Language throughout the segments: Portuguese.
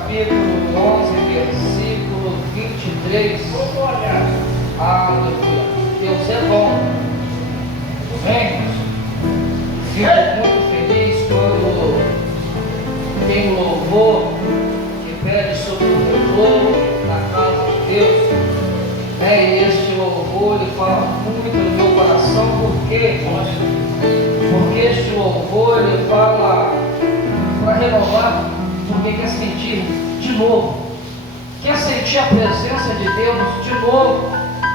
capítulo 11, versículo 23. Aleluia. Deus é bom. Amém? Fico muito feliz quando tem um louvor que pede sobre o louvor na casa de Deus. E este louvor ele fala muito no meu coração. Por quê? Porque este louvor ele fala para renovar, porque quer sentir de novo, quer sentir a presença de Deus de novo.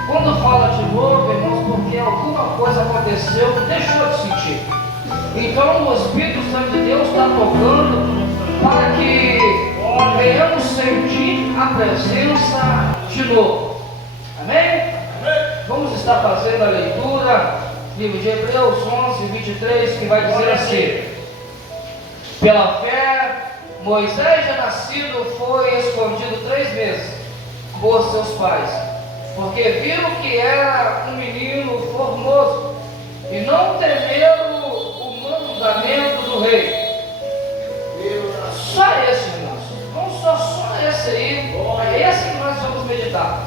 Quando fala de novo, irmãos, porque alguma coisa aconteceu que deixou de sentir. Então o Espírito Santo de Deus está tocando para que venhamos sentir a presença de novo. Amém? Vamos estar fazendo a leitura, livro de Hebreus 11, 23, que vai dizer assim: pela fé, Moisés já nascido foi escondido 3 meses por seus pais, porque viram que era um menino formoso e não temeram o mandamento do rei. Só esse, irmãos. Vamos só esse aí. É esse que nós vamos meditar.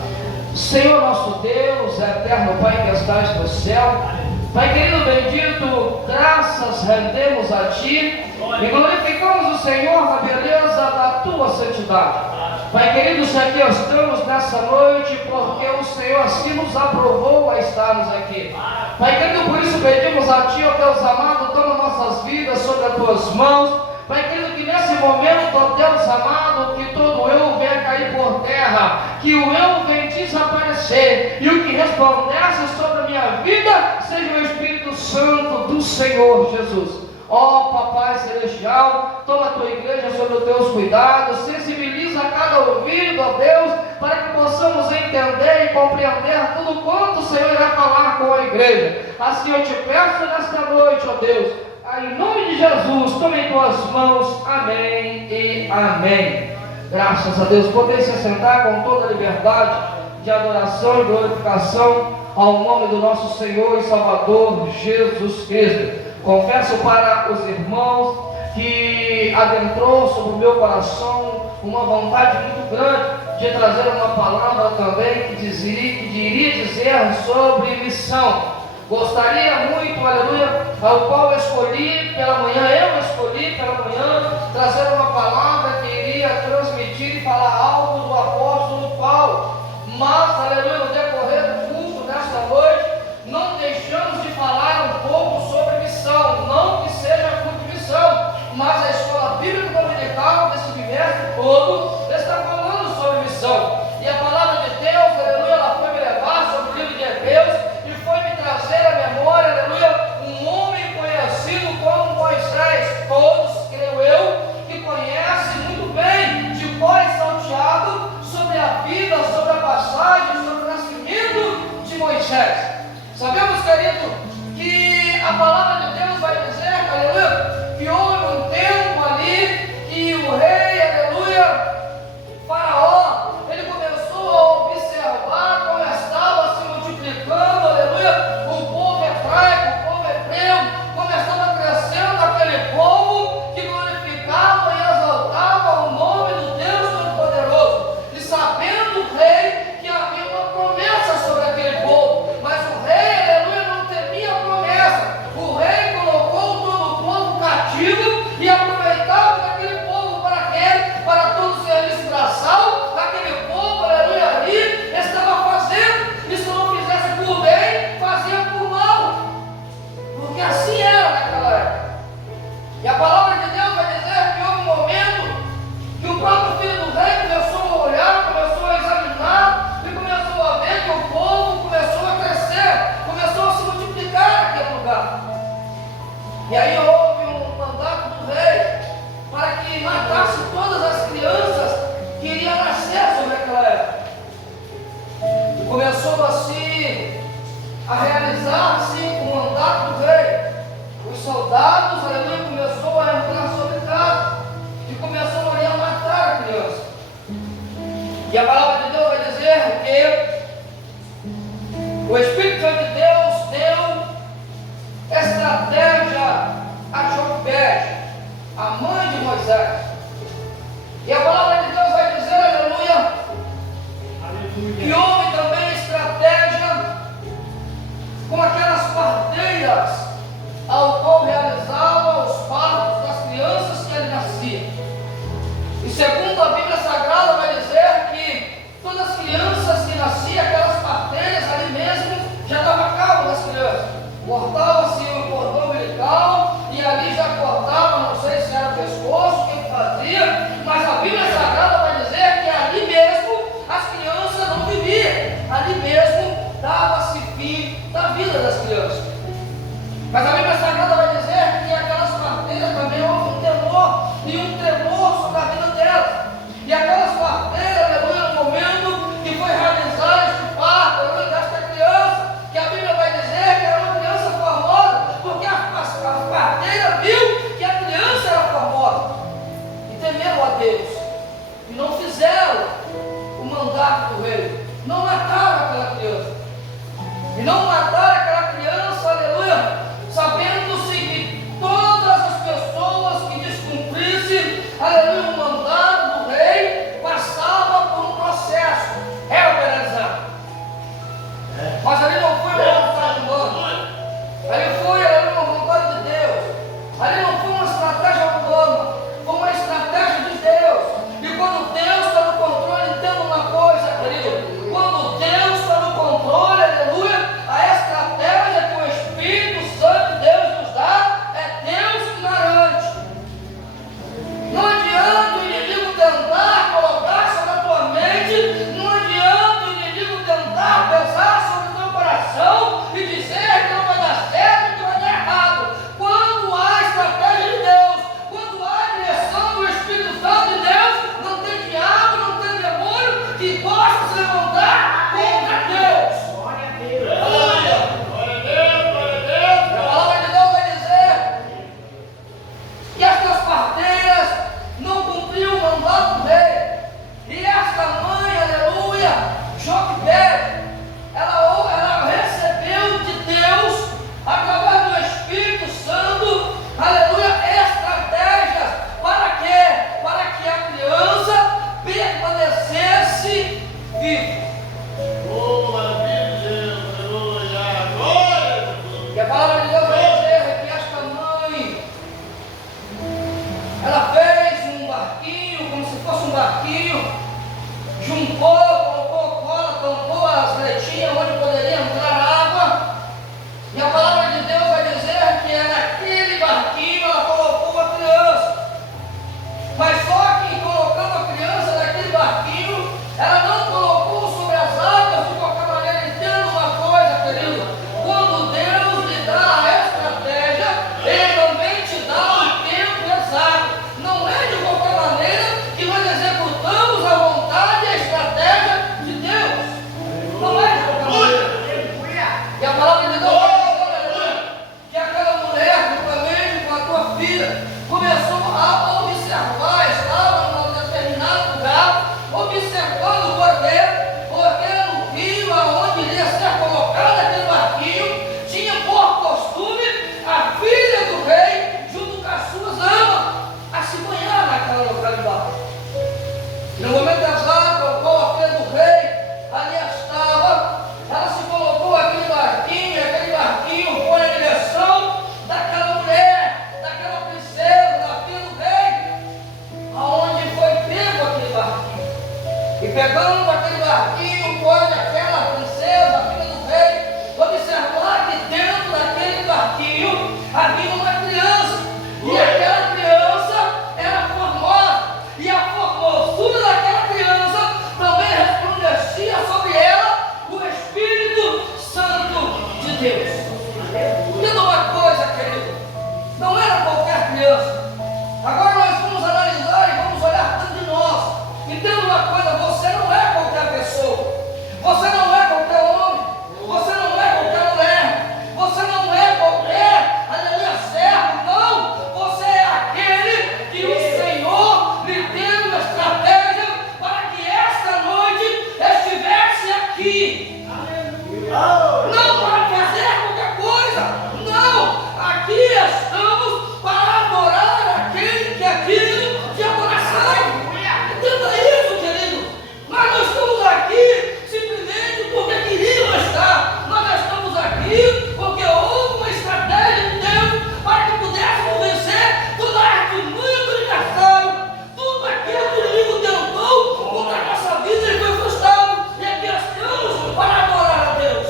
Senhor nosso Deus, eterno Pai que estás no céu, Pai querido bendito, graças rendemos a Ti e glorificamos o Senhor na beleza da Tua santidade. Pai querido, se aqui estamos nessa noite porque o Senhor assim nos aprovou a estarmos aqui. Pai querido, por isso pedimos a Ti, ó Deus amado, toma nossas vidas sobre as Tuas mãos. Pai querido, que nesse momento, ó Deus amado, que todo eu venha cair por terra, que o eu venha desaparecer, e o que resplandece sobre a minha vida seja o Espírito Santo do Senhor Jesus. Ó Papai Celestial, toma a tua igreja sobre os teus cuidados, sensibiliza cada ouvido, ó Deus, para que possamos entender e compreender tudo quanto o Senhor irá falar com a igreja. Assim eu te peço nesta noite, ó Deus, em nome de Jesus, tome em tuas mãos, amém e amém. Graças a Deus, poder se sentar com toda a liberdade de adoração e glorificação ao nome do nosso Senhor e Salvador Jesus Cristo. Confesso para os irmãos que adentrou sobre o meu coração uma vontade muito grande de trazer uma palavra também que iria dizer sobre missão. Gostaria muito, aleluia, ao qual eu escolhi pela manhã, trazer uma palavra que iria transmitir e falar algo do apóstolo Paulo. Mas, aleluia, no decorrer do culto nesta noite, não deixamos de falar um pouco sobre missão. Não que seja culto de missão, mas a escola bíblica dominical desse bimestre todo está falando sobre missão. E a palavra de Deus, aleluia, ela foi me levar sobre o livro de Hebreus e foi me trazer à memória, aleluia, um homem conhecido como Moisés. Todos, creio eu, que conhecem muito bem, de cor e salteado, sobre a vida, sobre a passagem, sobre o nascimento de Moisés. Sabemos, querido, que a palavra de Deus vai dizer, aleluia, que houve um tempo ali que o rei, aleluia, Faraó, ele começou a observar como estava se multiplicando, aleluia, o povo hebraico, o povo hebreu, como estava crescendo aquele povo que glorificava e exaltava o nome do Deus Todo-Poderoso. E sabendo o rei que havia uma promessa sobre aquele povo, mas o rei, aleluia, não temia a promessa. O rei colocou todo o povo cativo e aproveitava daquele povo para quê? Para todo serviço braçal, aquele povo, aleluia, ali estava fazendo. E se não fizesse por bem, fazia por mal, porque assim era naquela época. E a palavra de Deus vai dizer que houve um momento que o próprio filho do rei começou a olhar, começou a examinar e começou a ver que o povo começou a crescer, começou a se multiplicar naquele lugar. E aí houve um mandato do rei para que matasse todas as crianças que iriam nascer sobre aquela época. E começou assim a realizar-se o mandato do rei. Os soldados, aleluia, começou a entrar sobre casa e começou ali a matar a criança. E a palavra de Deus vai dizer que o Espírito Santo de Deus deu estratégia a Joquebede, a mãe de Moisés. E a palavra de cortava-se o cordão umbilical e ali já cortava, não sei se era o pescoço, o que fazia, mas a Bíblia Sagrada vai dizer que ali mesmo as crianças não viviam, ali mesmo dava-se fim da vida das crianças. Mas a Bíblia Sagrada vai dizer que aquelas parteiras também houve um temor e um tremor sobre a vida delas. E aquelas parteiras, aleluia, no momento que foi realizado este parto, aleluia, desta criança, que a Bíblia vai dizer que era uma criança formosa, porque a parteira viu que a criança era formosa e temeram a Deus e não fizeram o mandato do rei, não mataram aquela criança e não mataram aquela criança, aleluia, sabendo-se que todas as pessoas que descumprissem, aleluia, o mandato do rei passavam por um processo, era penalizado. Mas ali não foi uma vontade humana, ali foi, aleluia, uma vontade de Deus, ali não foi uma estratégia humana, foi uma estratégia de Deus. E quando Deus está no controle, entenda uma coisa, querido, quando Deus está no controle, aleluia, a estratégia que o Espírito Santo de Deus nos dá é Deus que garante. Não adianta o inimigo tentar colocar sobre a tua mente, não adianta o inimigo tentar pesar sobre o teu coração e dizer que não vai dar certo, que vai dar errado. Quando há estratégia de Deus, quando há a direção do Espírito Santo de Deus, não tem diabo, não tem demônio que possa se levantar contra Deus. Glória a Deus. Aleluia. Glória a Deus, glória a Deus. A palavra de Deus vai dizer que estas parteiras não cumpriam o mandato do rei. E esta mãe, aleluia, Joquebede, ela recebeu de Deus, através do Espírito Santo, aleluia, estratégias. Para quê? Para que a criança permanecesse viva. Oh, maravilha de Deus, aleluia. Glória a Deus. E a palavra de Deus vai dizer que esta mãe, ela fez um barquinho, como se fosse um barquinho, juntou, colocou cola, tampou as bretinhas onde poderia entrar água. E a palavra de Deus vai dizer que naquele barquinho ela colocou a criança. Mas só que colocando a criança naquele barquinho, ela não colocou sobre as águas de qualquer maneira. Entenda uma coisa, querido, quando Deus lhe dá a estratégia, Ele também te dá o tempo exato. Não é de qualquer maneira que nós executamos a vontade e a estratégia de Deus. Não é de qualquer maneira. E a palavra de Deus vai dizer, aleluia, que aquela mulher, juntamente com a tua filha, começou a observar, estava em um determinado lugar, observando o cordeiro, porque no rio aonde iria ser colocado aquele barquinho, tinha por costume a filha do rei, junto com as suas amas, a se banhar naquela localidade. No momento exato, ao qual a filha do rei ali estava, ela se colocou aquele barquinho, e aquele barquinho foi na direção daquela mulher, daquela princesa, da filha do rei, aonde foi pego aquele barquinho. E pegando aquele barquinho, pode aquela princesa, filha do rei, observar que dentro daquele barquinho havia uma criança. E aquela criança era formosa. E a formosura daquela criança também resplandecia sobre ela o Espírito Santo de Deus. Entenda uma coisa, querido, não era qualquer criança. Agora nós vamos analisar e vamos olhar dentro de nós. Entenda uma coisa, você não é qualquer pessoa, você não é qualquer homem, você não é qualquer mulher, você não é qualquer, aleluia, servo, não, você é aquele que o Senhor lhe deu uma estratégia para que esta noite estivesse aqui. Não para fazer qualquer coisa, não, aqui estamos para adorar aquele que é digno de adoração. Entenda isso, querido. Nós não estamos aqui simplesmente porque queríamos estar. Nós estamos aqui porque houve uma estratégia de Deus para que pudéssemos vencer toda a artimanha do adversário, tudo aquilo que o inimigo tentou contra a nossa vida, ele foi frustrado. E aqui estamos para adorar a Deus.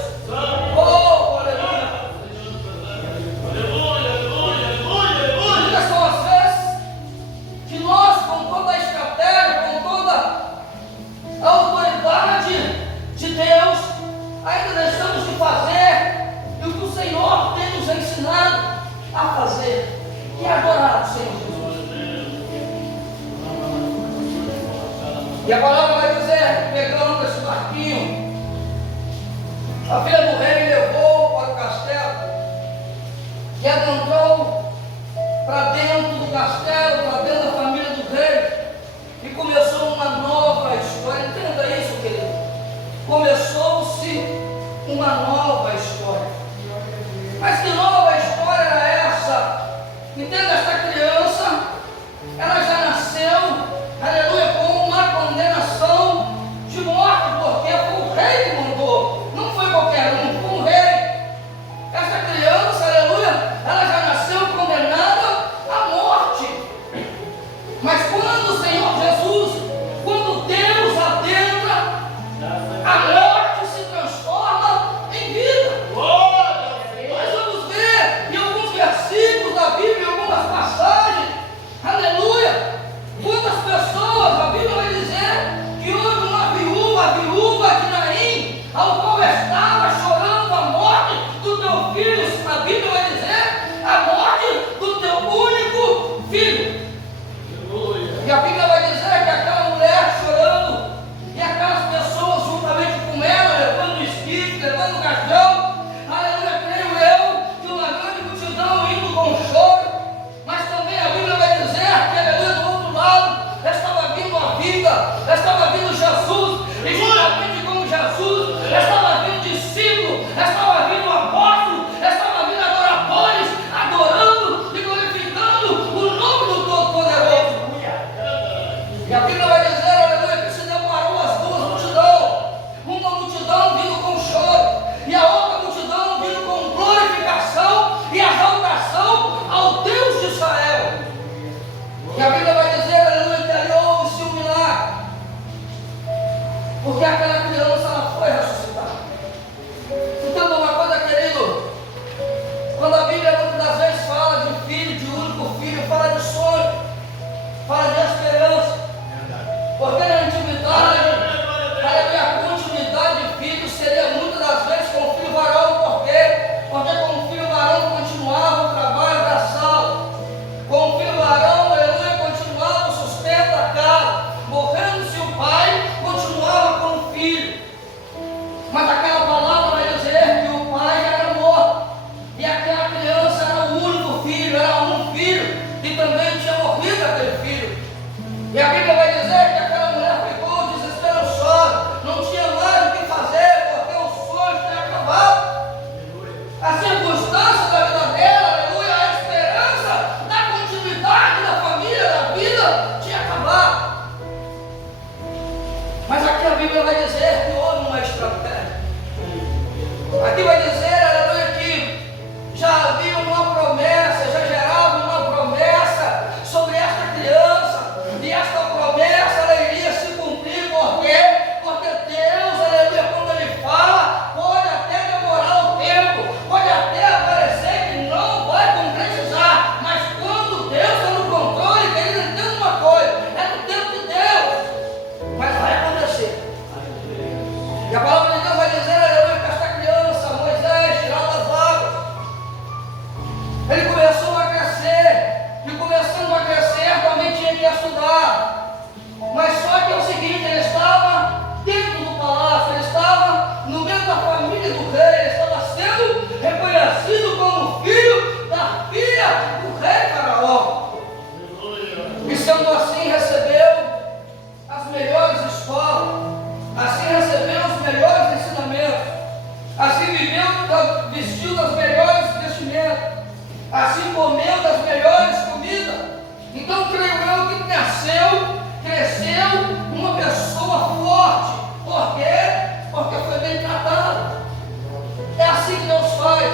E a palavra vai dizer, pegando esse barquinho, a filha do rei levou para o castelo e adentrou para dentro do castelo, para dentro da família do rei, e começou uma nova história. Entenda isso, querido. Começou-se uma nova história. Mas que nova história era essa? Entenda, esta criança, ela já nasceu, aleluia, com uma condenação de morte, porque foi o rei que mandou, não foi qualquer um, foi o rei. Essa criança, aleluia, ela já nasceu condenada à morte. Mas quando o Senhor Jesus, quando Deus adentra, a morte se transforma em vida. Nós vamos ver em alguns versículos da Bíblia, em algumas passagens, aleluia, quantas pessoas, a Bíblia vai dizer que houve uma viúva, a viúva de Naim, ao qual estava chorando a morte do teu filho. A Bíblia vai dizer a morte do teu único filho. E a Bíblia vai dizer que aquela mulher chorando, e aquelas pessoas juntamente com ela, levando o espírito, levando o caixão, aleluia, creio eu, de uma grande multidão indo com choro. Mas também a Bíblia vai dizer que, aleluia, do outro lado, estava vindo a vida, estava vindo Jesus, e juntamente com Jesus, estava vindo discípulo, estava vindo apóstolo, estava vindo adoradores, adorando e glorificando o nome do Todo-Poderoso. E a Bíblia vai dizer, aleluia, que se deparou as duas multidões, uma multidão vindo com choro, e a outra multidão vindo com glorificação e exaltação ao Deus de Israel. E a Bíblia vai dizer, aleluia, que ali houve-se um milagre, porque aquela criança, ela foi ressuscitada. Entenda uma coisa, querido, quando a Bíblia muitas das vezes fala de filho, de único filho, fala de sonho, fala de esperança, porque na antiguidade, aleluia, a continuidade de filhos seria muitas das vezes com o filho varão. Por quê? Porque com o filho varão continuava o trabalho da sala, com o filho varão, aleluia, continuava o sustento da casa, morrendo-se o pai, continuava com o filho. Mas aquela palavra vai dizer que o pai era morto, e aquela criança era o único filho, era um filho, e também tinha morrido aquele filho. E a Bíblia vai dizer que aquela mulher ficou desesperançosa, não tinha mais o que fazer, porque o sonho tinha acabado. A circunstância da vida dela, aleluia, a esperança da continuidade da família, da vida, tinha acabado. Mas aqui a Bíblia vai dizer que houve uma estratégia. Aqui vai dizer, aleluia, que já havia uma promessa, já gerava uma promessa sobre esta criança, e esta promessa, ela iria se cumprir. Por quê? Porque Deus, aleluia, quando Ele fala, pode até demorar o tempo, pode até parecer que não vai concretizar, mas quando Deus está no controle, querido, entenda uma coisa, é no tempo de Deus, mas vai acontecer. E a palavra de Deus vai dizer, aleluia, que esta criança, Moisés, tirado das águas, ele começou a crescer, e começando a crescer, também tinha que estudar. Mas só que é o seguinte, ele estava dentro do palácio, ele estava no meio da família do rei, ele estava sendo reconhecido como filho da filha do rei Faraó. E sendo assim, recebeu as melhores escolas, assim recebeu os melhores ensinamentos, assim viveu, vestiu das melhores vestimentas, assim comeu das melhores comidas. Então creio eu que cresceu uma pessoa forte. Por quê? Porque foi bem tratado. É assim que Deus faz.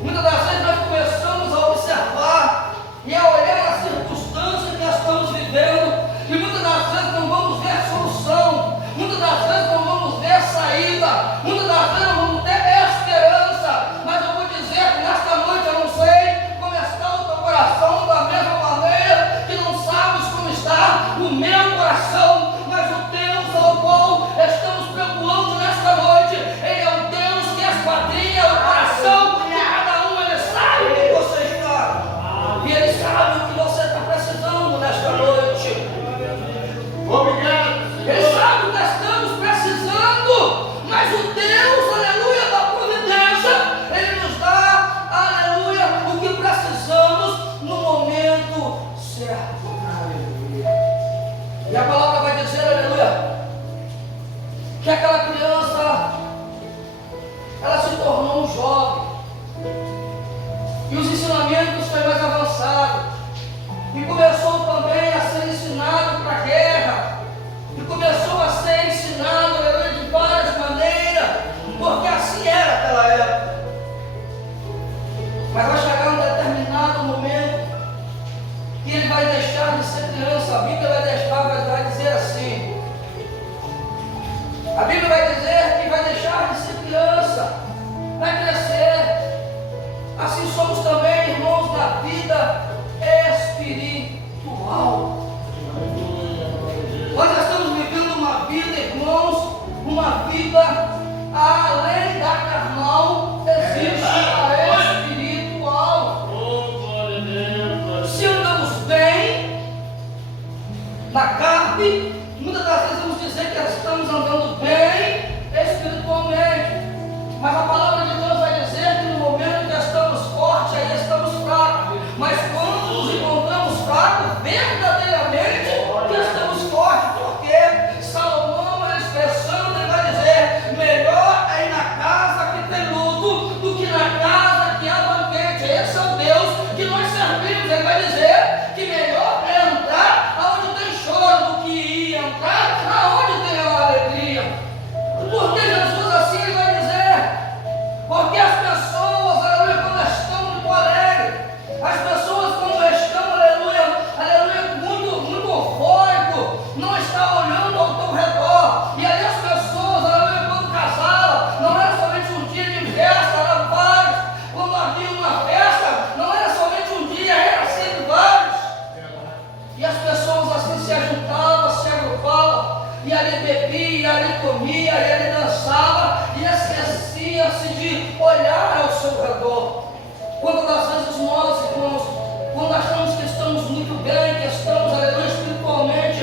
Muitas das vezes nós começamos a observar e a olhar as circunstâncias que nós estamos vivendo, e muitas das vezes não vamos ver solução, muitas das vezes não vamos ver saída, muitas das vezes não vamos ter esperança. Mas eu vou dizer que nesta noite, eu não sei como está o teu coração, da mesma maneira que não sabes como está o meu coração, mas o teu chance de olhar ao seu redor. Quantas das vezes nós, irmãos, quando achamos que estamos muito bem, que estamos, aleluia, espiritualmente,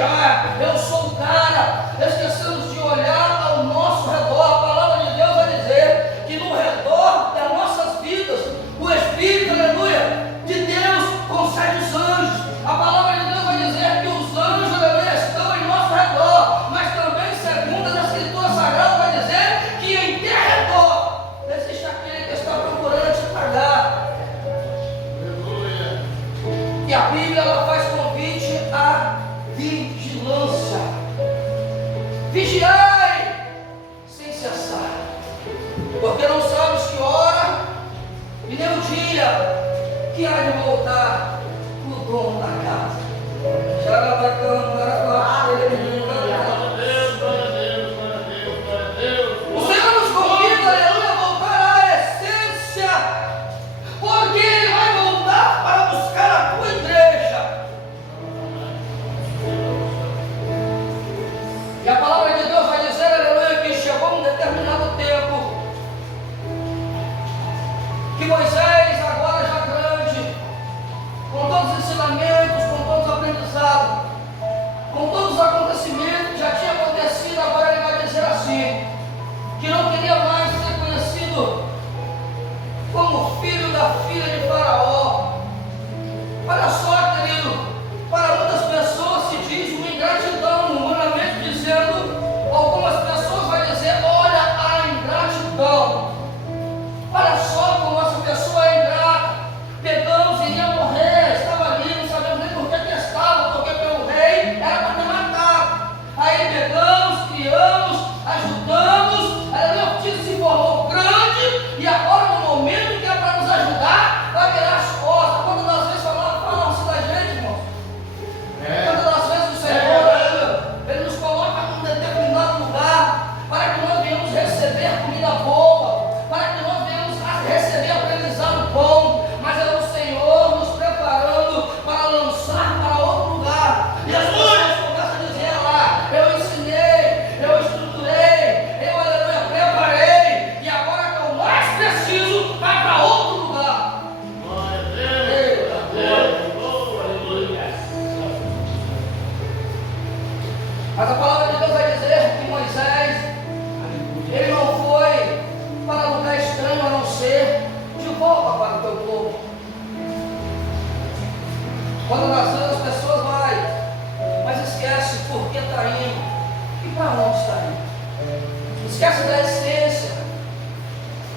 eu sou o cara, esquecemos de olhar ao nosso redor. A palavra de Deus vai dizer que no redor das nossas vidas, o Espírito, aleluia, de Deus concede os anjos. A palavra de Deus vai dizer que os anjos, aleluia, estão em nosso redor, mas também, segundo a Escritura Sagrada, vai dizer que em derredor existe aquele que está procurando te pagar. E a Bíblia, ela faz convite à vigilância. Vigiai sem cessar, porque não sabes que hora e nem o dia que há de voltar o dono da casa. O Senhor nos convida, aleluia, a voltar à essência, porque Ele vai voltar para buscar a tua igreja. E a palavra de Deus vai dizer, aleluia, que chegou um determinado tempo que Moisés, agora já grande, com todos os ensinamentos, com todos os aprendizados, com todos os acontecimentos que já tinha acontecido, agora ele vai dizer assim, que não queria mais ser conhecido como filho da filha de Faraó. Olha só, querido, para muitas pessoas se diz uma ingratidão, humanamente dizendo, algumas pessoas vão dizer, olha a ingratidão. Olha só como essa pessoa é ingrata. Pegamos, iria morrer, estava ali, não sabemos nem por que estava, porque pelo rei era para ter matado. Aí pegamos, criamos, ajudamos, aleluia, se formou grande, e agora no momento que é para nos ajudar, vai virar as costas. Quantas das vezes falam-se da gente, irmão? Quantas das vezes o Senhor, aleluia, Ele nos coloca num determinado lugar, para que nós venhamos receber comida boa, para que nós venhamos receber aprendizado bom, mas é o Senhor nos preparando para lançar para outro lugar. E as pessoas começam a dizer lá, eu ensinei, eu estruturei, eu, aleluia, preparei, e agora que eu mais preciso, vai para outro lugar. Mas a palavra de Deus vai dizer que Moisés, ele não foi para lugar estranho a não ser de volta para o teu povo. Quando nas vezes as pessoas vão, mas esquece por que está indo e para onde está indo. Esquece da essência,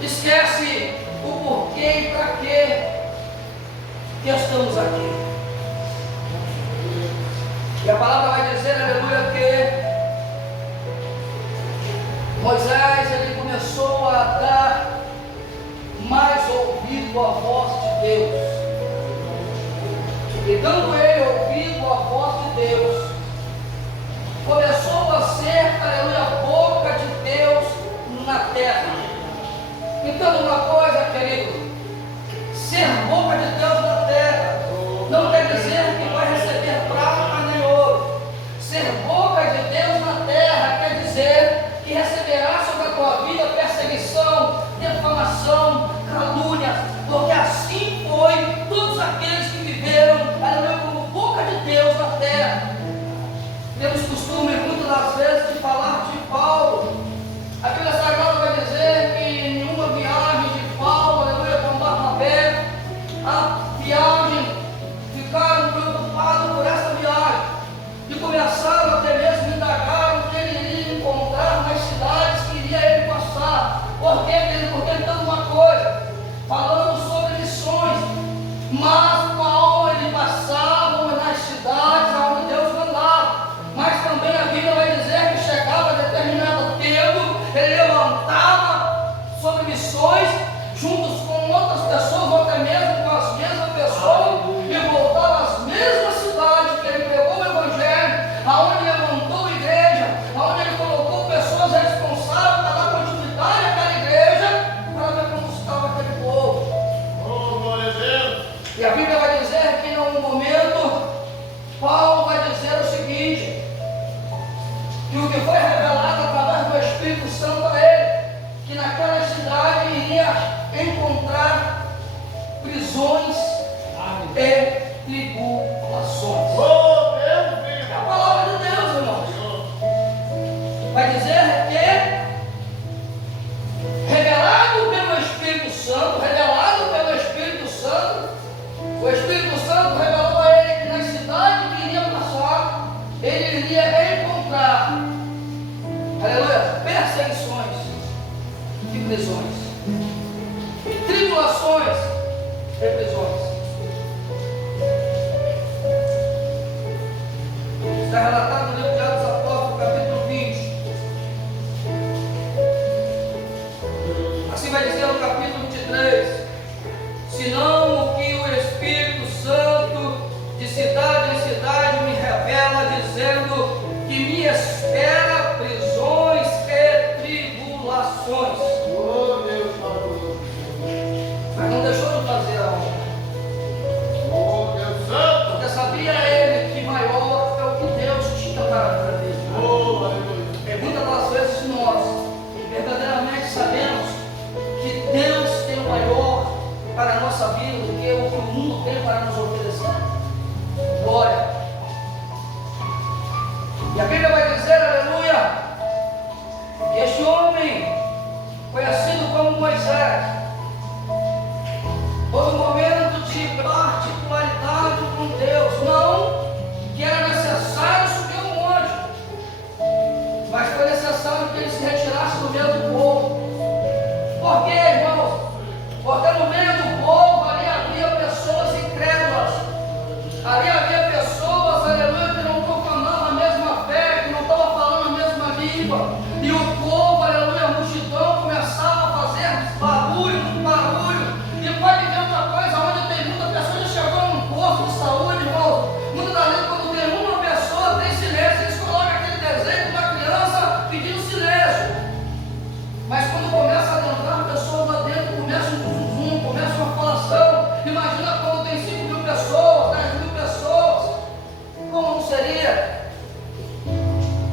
esquece o porquê e para quê que estamos aqui. E a palavra vai dizer, aleluia, que Moisés, ele começou a dar mais ouvido à voz de Deus. E dando ele ouvido à voz de Deus, começou a ser, aleluia, a boca de Deus na terra. Então uma coisa, querido, ser boca de Deus na terra não quer dizer que vai receber prata nem ouro. Ser boca de Deus na terra quer dizer que receberá sobre a tua vida perseguição, defamação, calúnia, porque assim foi todos aqueles que viveram, aleluia, como boca de Deus na terra. Temos costume muitas das vezes de falar de Paulo. A Bíblia Sagrada vai dizer que em uma viagem de Paulo, aleluia, com Barnabé, a viagem, ficaram preocupados por essa viagem e começaram até mesmo a indagar o que ele iria encontrar nas cidades que iria ele passar. Por quê, querido? Porque então uma coisa, falando sobre missões, mas Paulo, ele passava nas cidades onde Deus mandava, mas também a Bíblia vai dizer que chegava a determinado tempo, ele levantava sobre missões, juntos com outras pessoas, ou até mesmo com as mesmas pessoas, e voltava às mesmas cidades que ele pregou o Evangelho, aonde levantou a igreja, aonde ele colocou pessoas responsáveis para dar continuidade àquela igreja, para ver como estava aquele povo. E a Bíblia vai dizer que num momento, Paulo vai dizer o seguinte, que o que foi revelado através do Espírito Santo a ele, que naquela cidade encontrar prisões e tribulações. Oh, Deus É vivo. a palavra de Deus, irmãos. Vai dizer que revelado pelo Espírito Santo, o Espírito Santo revelou a ele que na cidade que iria passar, ele iria encontrar, aleluia, perseguições e prisões, tribulações e prisões. Está relatado no livro de Atos Apóstolos, capítulo 20. Assim vai dizer no capítulo 23: senão o que o Espírito Santo de cidade em cidade me revela, dizendo que me espera prisões e tribulações. Oh, Deus maravilhoso. Mas não deixou de fazer a obra, Oh, Deus santo. porque sabia ele que maior é o que Deus tinha para a vida dele. Oh, aleluia. E muitas das vezes nós verdadeiramente sabemos que Deus tem o maior para a nossa vida do que o que o mundo tem para nos oferecer. Glória. E a Bíblia vai dizer, aleluia, que este homem, conhecido como Moisés, houve um momento de particularidade com Deus, não que era necessário subir o monte, mas foi necessário que ele se retirasse do meio do povo. Por quê, irmãos? Porque no meio do povo ali havia pessoas incrédulas, ali havia pessoas, aleluia, que não proclamavam a mesma fé, que não estavam falando a mesma língua, e o povo, aleluia, a multidão começava a fazer barulho, e pode ver outra coisa, onde tem muita pessoa, já chegou num posto de saúde, irmão, muitas das vezes quando tem uma pessoa, tem silêncio, eles colocam aquele desenho de uma criança pedindo silêncio, mas quando começa a adentrar pessoas lá dentro, começa um zum, começa uma falação. Imagina quando tem 5.000 pessoas, 10.000 pessoas, como não seria?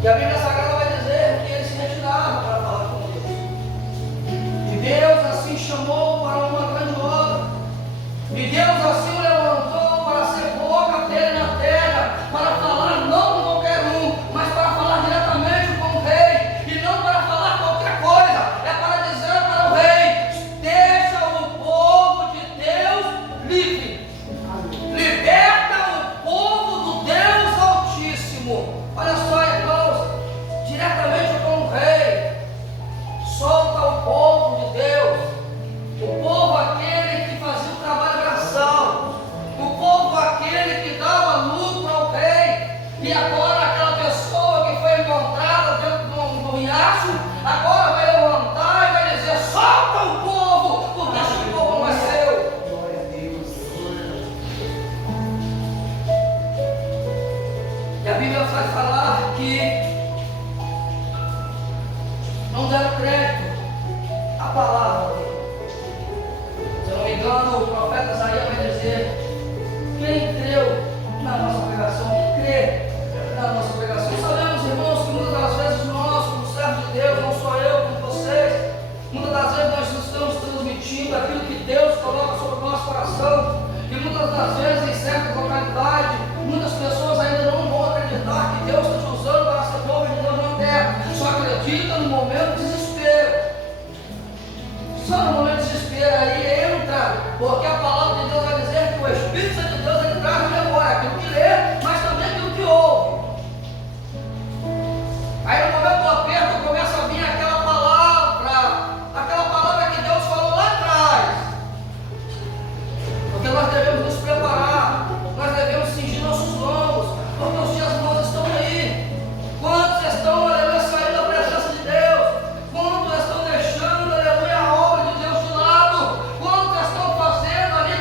E a Bíblia Sagrada vai dizer que ele se retirava para falar com Deus. E Deus assim chamou para uma grande obra. E Deus assim o levantou para ser boca dele na terra, para falar não com qualquer um, mas para falar diretamente com o rei, e não para falar qualquer coisa, é para dizer para o rei: deixa o povo de Deus livre, liberta o povo do Deus Altíssimo. Olha só, irmãos, diretamente com o rei, solta o povo de Deus, o povo aquele que fazia o trabalho braçal, o povo aquele que dava lucro ao rei, e agora aquela pessoa que foi encontrada dentro do riacho, agora vai levantar e vai dizer: solta o povo, porque esse povo não é seu. Glória a Deus. E a Bíblia vai falar que não deram crédito à palavra dele. Se eu não me engano, o profeta Isaías vai dizer: quem creu na nossa pregação, quem crê na nossa pregação. Sabemos, irmãos, que muitas das vezes nós, como servos de Deus, não sou eu, como vocês, muitas das vezes nós estamos transmitindo aquilo que Deus coloca sobre o nosso coração, e muitas das vezes, em certa localidade, muitas pessoas ainda não vão acreditar que Deus está te usando para ser povo de Deus na terra, só acredita no momento de desespero. Só no momento de desespero aí entra, porque a palavra de Deus vai dizer que o Espírito Santo de Deus ele traz na memória aquilo que lê, mas também aquilo que ouve. Aí no momento do aperto começa a vir aquela palavra que Deus falou lá atrás. Porque nós devemos nos preparar, nós devemos cingir nossos lombos, porque os dias bons estão aí. Quantos estão, aleluia, saindo da presença de Deus? Quantos estão deixando, aleluia, a obra de Deus de lado? Quantos estão fazendo ali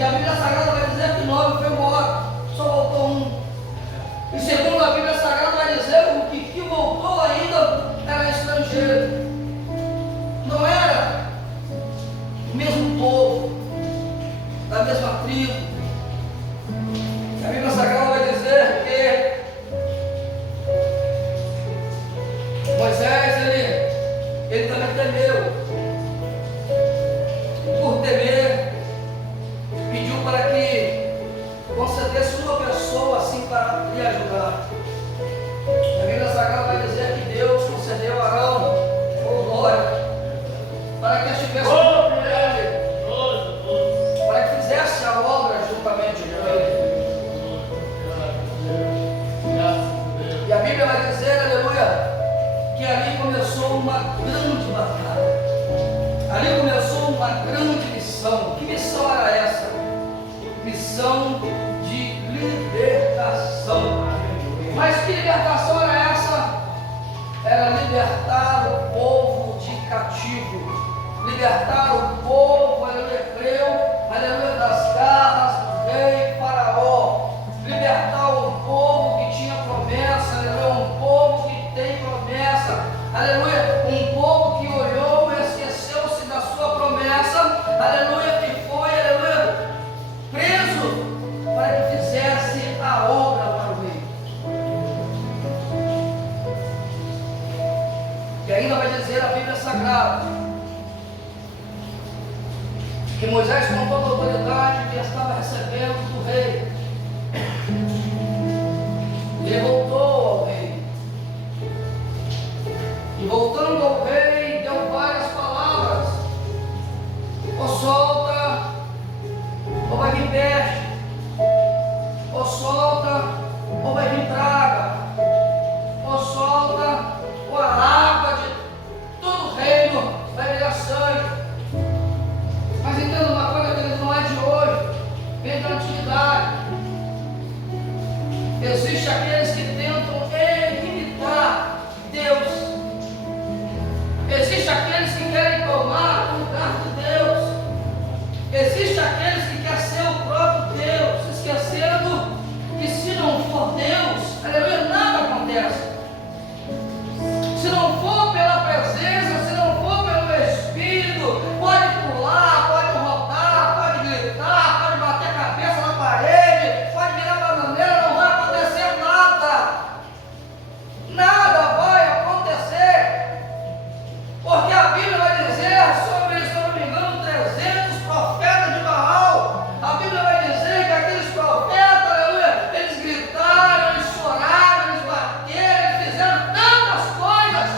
E a Bíblia Sagrada vai dizer que 9 foi embora, só voltou um. E segundo a Bíblia Sagrada vai dizer o que voltou ainda era estrangeiro. Não era o mesmo povo, da mesma tribo. A Bíblia Sagrada vai dizer que Moisés, ele também temeu. Por temer, pediu para que concedesse uma pessoa assim para lhe ajudar. A Bíblia Sagrada vai dizer que Deus concedeu a Arão, ou glória, para que estivesse com ele, para que fizesse a obra juntamente com ele. E a Bíblia vai dizer, aleluia, que ali começou uma grande batalha. Ali começou uma grande missão. Que missão era essa? Missão de libertação. Mas que libertação era essa? Era libertar o povo de cativo. Libertar o povo, aleluia, hebreu, aleluia, das garras do rei Faraó. Libertar o povo que tinha promessa, aleluia, um povo que tem promessa, aleluia, um povo que olhou e esqueceu-se da sua promessa, aleluia, que foi, aleluia, preso para que fizesse a obra para o rei. E ainda vai dizer a Bíblia Sagrada que Moisés, com toda a autoridade que estava recebendo do rei, ele voltou ao rei. E voltando ao rei, deu várias palavras: ou solta, ou vai vir peste, ou solta, ou vai vir praga, ou solta, ou a água de todo o reino vai virar sangue. Mas entenda uma coisa, que não é de hoje, vem da antiguidade. Existem aqueles que tentam imitar Deus. Existem aqueles que querem tomar o lugar de Deus. Existem aqueles que querem ser o próprio Deus, esquecendo que se não for Deus, aleluia, nada acontece. Se não for pela presença, se não for pelo Espírito, pode pular, pode rodar, pode gritar, pode bater a cabeça na parede, pode virar bananeira, não vai acontecer nada. Nada vai acontecer. Porque a Bíblia vai dizer sobre, se eu não me engano, 300 profetas de Baal. A Bíblia vai dizer que aqueles profetas, aleluia, eles gritaram, eles choraram, eles bateram, eles fizeram tantas coisas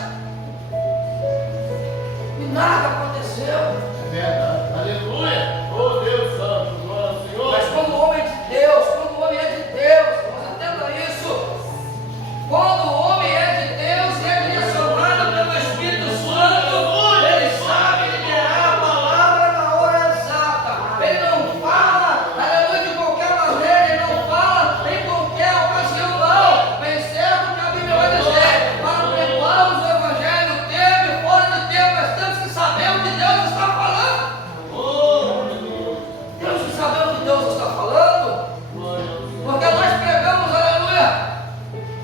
e nada aconteceu. É verdade. Aleluia. Oh Deus Santo, glória ao Senhor. Mas quando o homem é de Deus, quando o homem é de Deus, você entenda isso. Quando o homem é de Deus e é direcionado pelo Espírito Santo, ele sabe liberar a palavra na hora exata. Ele não fala, aleluia, de qualquer maneira, ele não fala em qualquer ocasião, não. Bem certo que a Bíblia vai dizer: para pregoarmos o Evangelho, tempo e fora de tempo, nós temos que saber o que Deus está falando. Temos que saber o que Deus está falando, porque nós pregamos, aleluia,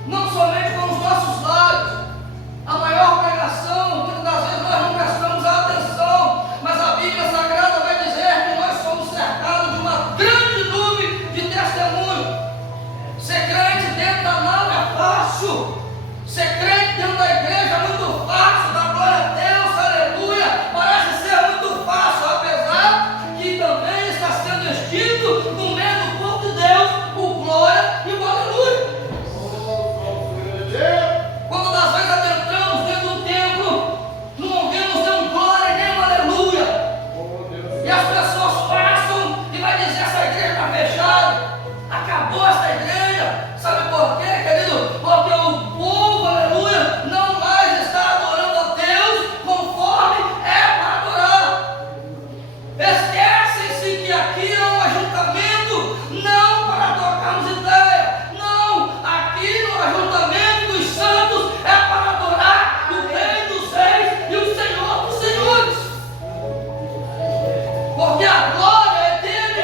não somente com os nossos lábios. A maior pregação, muitas das vezes nós não prestamos atenção, mas a Bíblia Sagrada vai dizer que nós somos cercados de uma grande nuvem de testemunho. Ser crente dentro da nave é fácil, ser crente dentro da igreja é muito fácil, da glória a Deus, aleluia, parece ser muito fácil, apesar que também está sendo escrito no meio do povo de Deus o glória e o aleluia. Quando das vezes adentramos dentro do templo, não ouvimos nem um glória nem um aleluia. E as pessoas passam e vai dizer: essa igreja está fechada, acabou essa igreja. Sabe por quê, querido? Porque o povo, aleluia, não mais está adorando a Deus conforme é para adorar. Esquecem-se que aqui é um ajuntamento não para trocarmos ideia. Não, aqui no ajuntamento dos santos é para adorar o Rei dos Reis e o Senhor dos Senhores. Porque a glória é dele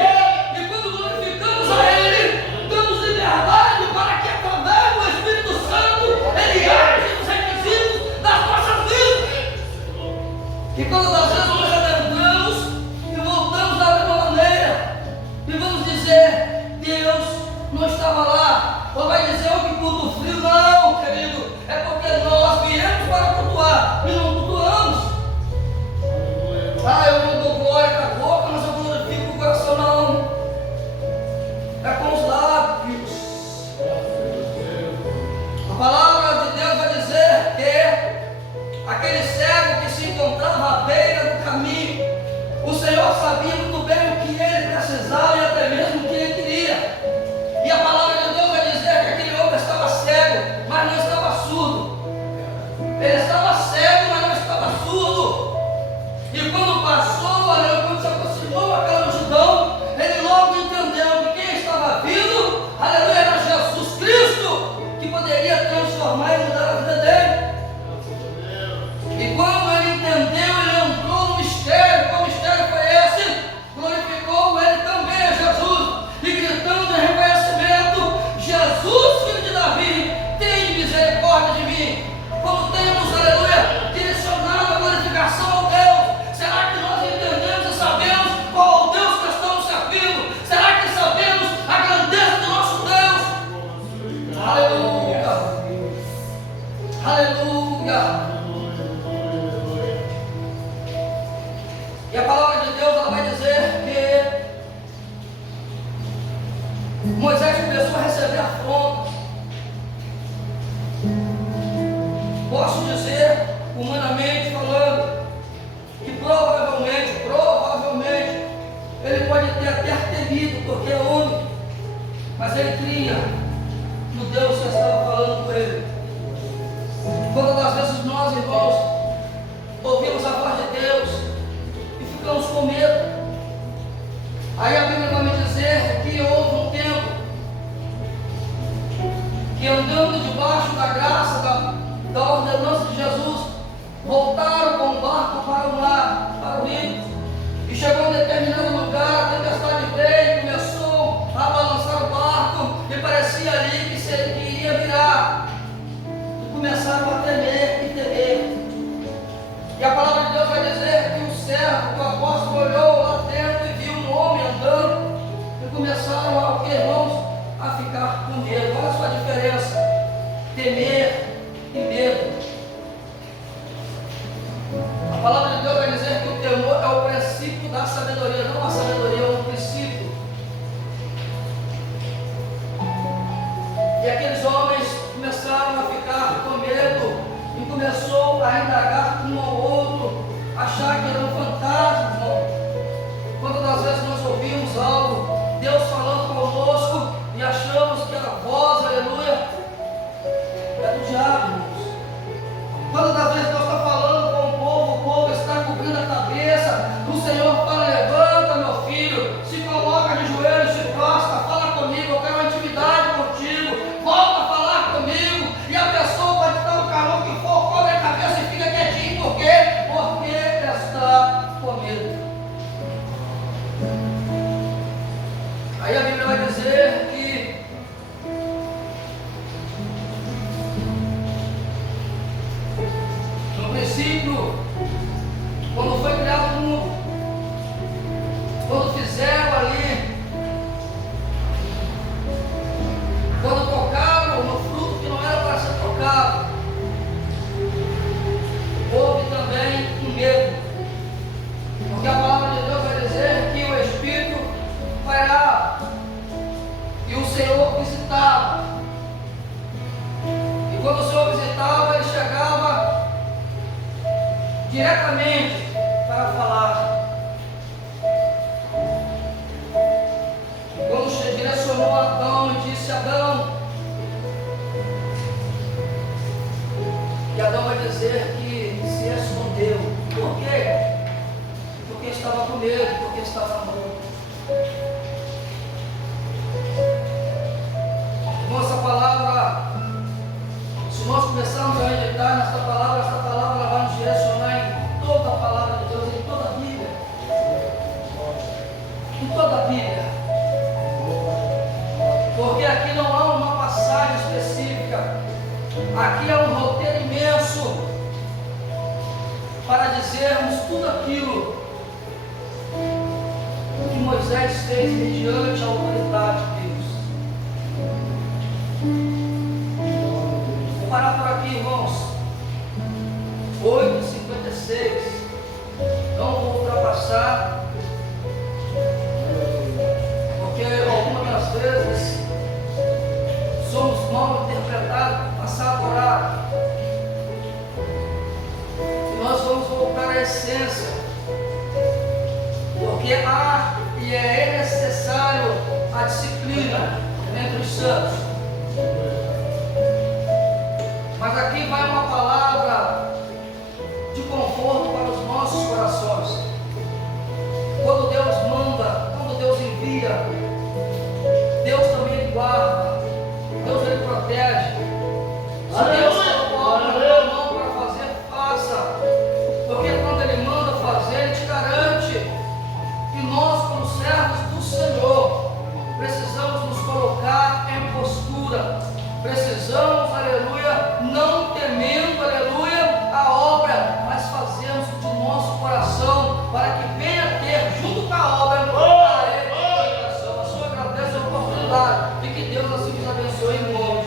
Moisés começou a receber afrontas. Posso dizer, humanamente falando, que provavelmente, ele pode ter até temido, porque é homem, mas ele cria no Deus que estava falando com ele. Quantas das vezes nós, irmãos, ouvimos a voz de Deus e ficamos com medo? Aí a Bíblia vai me dizer que houve um tempo que, andando debaixo da graça, da ordenança de Jesus, voltaram com o barco para o mar, para o rio, e chegou em determinado lugar, a tempestade veio, começou a balançar o barco, e parecia ali que iria virar, e começaram a temer e temer. E a palavra de Deus vai dizer que o servo, o apóstolo, olhou lá dentro e viu um homem andando, e começaram irmãos, a ficar com medo. Olha só a diferença: temer e medo. A palavra de Deus vai dizer que o temor é o princípio da sabedoria, não a sabedoria, é um princípio. E aqueles homens começaram a ficar com medo e começou a indagar um ao outro, achar que eram fantasmas, irmão. Quantas das vezes nós ouvimos algo, Deus falando conosco, e achamos que a voz, aleluia, é do diabo, irmãos. Quantas das vezes Deus está falando com o povo está cobrindo a cabeça, o Senhor fala: levanta, meu filho, se coloca de joelhos, se prostra, fala comigo, eu quero uma intimidade contigo, volta a falar comigo. E a pessoa pode estar no calor que for, cobre a cabeça e fica quietinho. Por quê? Porque está com medo. Aí a Bíblia vai dizer que no princípio, quando foi criado o mundo, quando fizeram ali, quando tocaram no fruto que não era para ser tocado, houve também um medo, porque a palavra de Deus vai dizer que o Espírito pairava e o Senhor visitava, e quando o Senhor visitava, ele chegava diretamente para falar. Quando se direcionou a Adão e disse: Adão, e Adão vai dizer que se escondeu. Por quê? Porque estava com medo, porque estava morto. Irmão, essa palavra, se nós começarmos a meditar nessa palavra, essa palavra vai nos direcionar em toda a palavra de Deus, em toda a Bíblia. Em toda a Bíblia. Porque aqui não há uma passagem específica, aqui é um roteiro imenso para dizermos tudo aquilo que Moisés fez mediante a autoridade de Deus. Vou parar por aqui, irmãos. 8h56. Não vou ultrapassar, porque algumas das vezes somos mal interpretados por passar do horário. E nós vamos voltar à essência, porque há e é necessário a disciplina entre os santos. Mas aqui vai uma palavra de conforto para os nossos corações. Quando Deus manda, quando Deus envia, Deus também guarda, Deus ele protege. Se Deus coloca a tua mão para fazer, faça. Porque quando ele manda fazer, ele te garante. E nós, como servos do Senhor, precisamos nos colocar em postura. Precisamos, aleluia, não temendo, aleluia, a obra, mas fazemos do nosso coração, para que venha ter, junto com a obra, a ele coração. A sua agradece a oportunidade e que Deus assim nos abençoe em nome